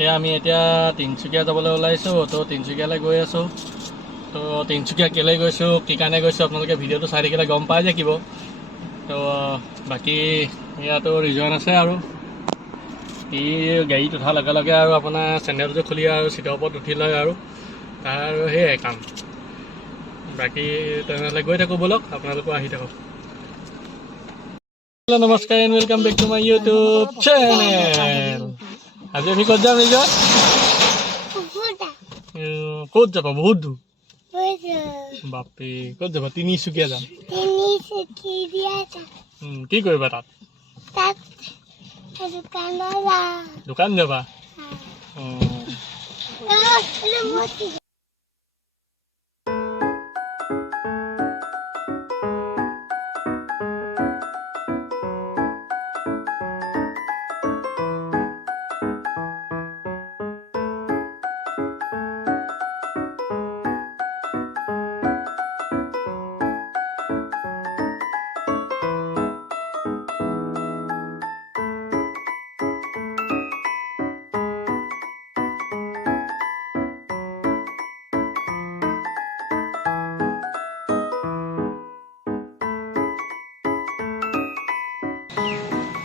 এয়া আমি এতিয়া তিনিচুকীয়া যাবলৈ ওলাইছোঁ। তো তিনিচুকীয়ালৈ গৈ আছোঁ। তো তিনিচুকীয়া কেলৈ গৈছোঁ, কি কাৰণে গৈছোঁ, আপোনালোকে ভিডিঅ'টো চাই থাকিলে গম পাই থাকিব। তো বাকী ইয়াতো ৰিজন আছে আৰু ই গাড়ীত উঠাৰ লগে লগে আৰু আপোনাৰ চেণ্ডেলটো খুলি আৰু চিটৰ ওপৰত উঠি লয় আৰু তাৰ আৰু সেয়াই কাম। বাকী তেনেহ'লে গৈ থাকোঁ ব'লক, আপোনালোকো আহি থাকক। হেল্ল' নমস্কাৰ and welcome back to my YouTube channel. আজি আমি ক'ত যাম ৰিজত? ক'ত যাবা? বহুত দূৰ বাপৰে। ক'ত যাবা? তিনিচুকীয়া যাম। কি কৰিবা তাত? দোকান যাবা?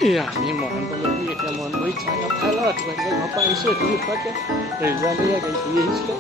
এয়া আমি মহান পালোহি। এতিয়া মন বহি চাহ কাপ খাই লওঁ। ৰাতিপুৱা ঘৰৰ পৰা আহিছোঁ। এইটো নোখোৱাকৈ ৰিজাল্ট গাড়ী ঘূৰি আহিছিলে।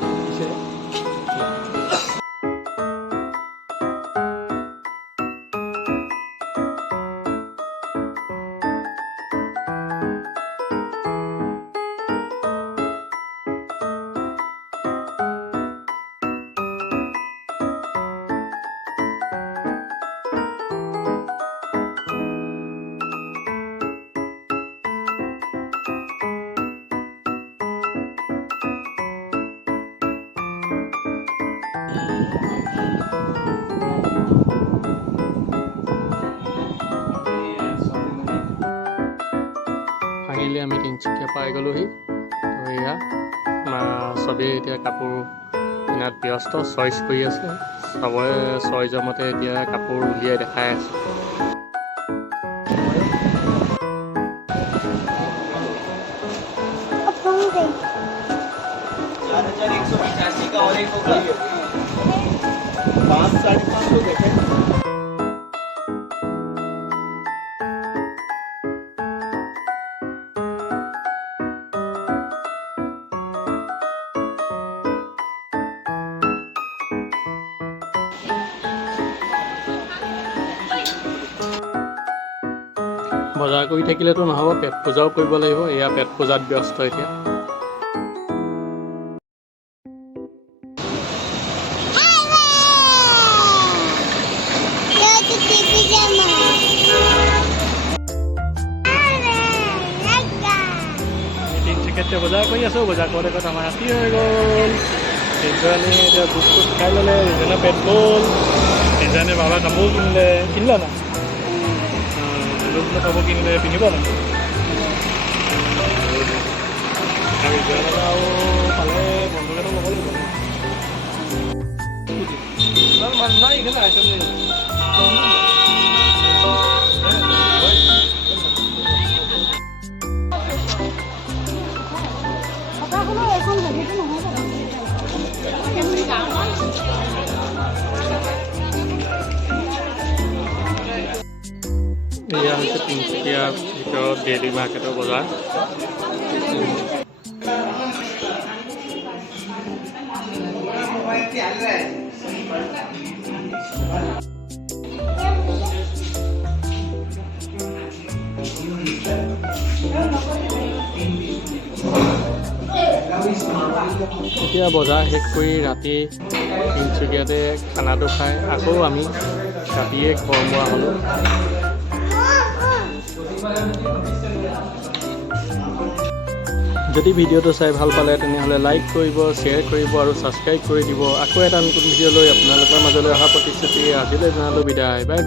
ফাইনেলি আমি তিনিচুকীয়া পাই গ'লোহি। তো এয়া চবেই এতিয়া কাপোৰ কিনাত ব্যস্ত, চইচ কৰি আছে। চবৰে চইজৰ মতে এতিয়া কাপোৰ উলিয়াই দেখাই আছে। বজাৰ কৰি থাকিলেতো নহ'ব, পেট পূজাও কৰিব লাগিব। এয়া পেট পূজাত ব্যস্ত এতিয়া। তিনিচুকীয়াতে বজাৰ কৰি আছোঁ। বজাৰ কৰোঁতে ক'ত আমাৰ ৰাতি হৈ গ'ল। ৰিজনে এতিয়া বুট চুট খাই ল'লে। ৰিজনে পেট গ'ল। ৰিজনে বাবা কাপোৰ কিনিলে না কাপোৰ কিনিলে পিন্ধিব না। ৰিজনে আৰু পালে বন্ধুকেইটা ল'ব লাগিব। নাই এইখানে আইটেম নেই। এয়া হৈছে তিনিচুকীয়াৰ ভিতৰত ডেইলি মাৰ্কেটৰ বজাৰ। এতিয়া বজাৰ শেষ কৰি ৰাতি তিনিচুকীয়াতে খানাটো খাই আকৌ আমি ৰাতিয়ে ঘৰমুৱা হ'লোঁ। যদি ভিডিঅ'টো চাই ভাল পালে তেনেহ'লে লাইক কৰিব, শ্বেয়াৰ কৰিব আৰু ছাবস্ক্ৰাইব কৰি দিব। আকৌ এটা নতুন ভিডিঅ' লৈ আপোনালোকৰ মাজলৈ অহা প্ৰতিশ্ৰুতি আজিলৈ জনালোঁ বিদায়। বাই।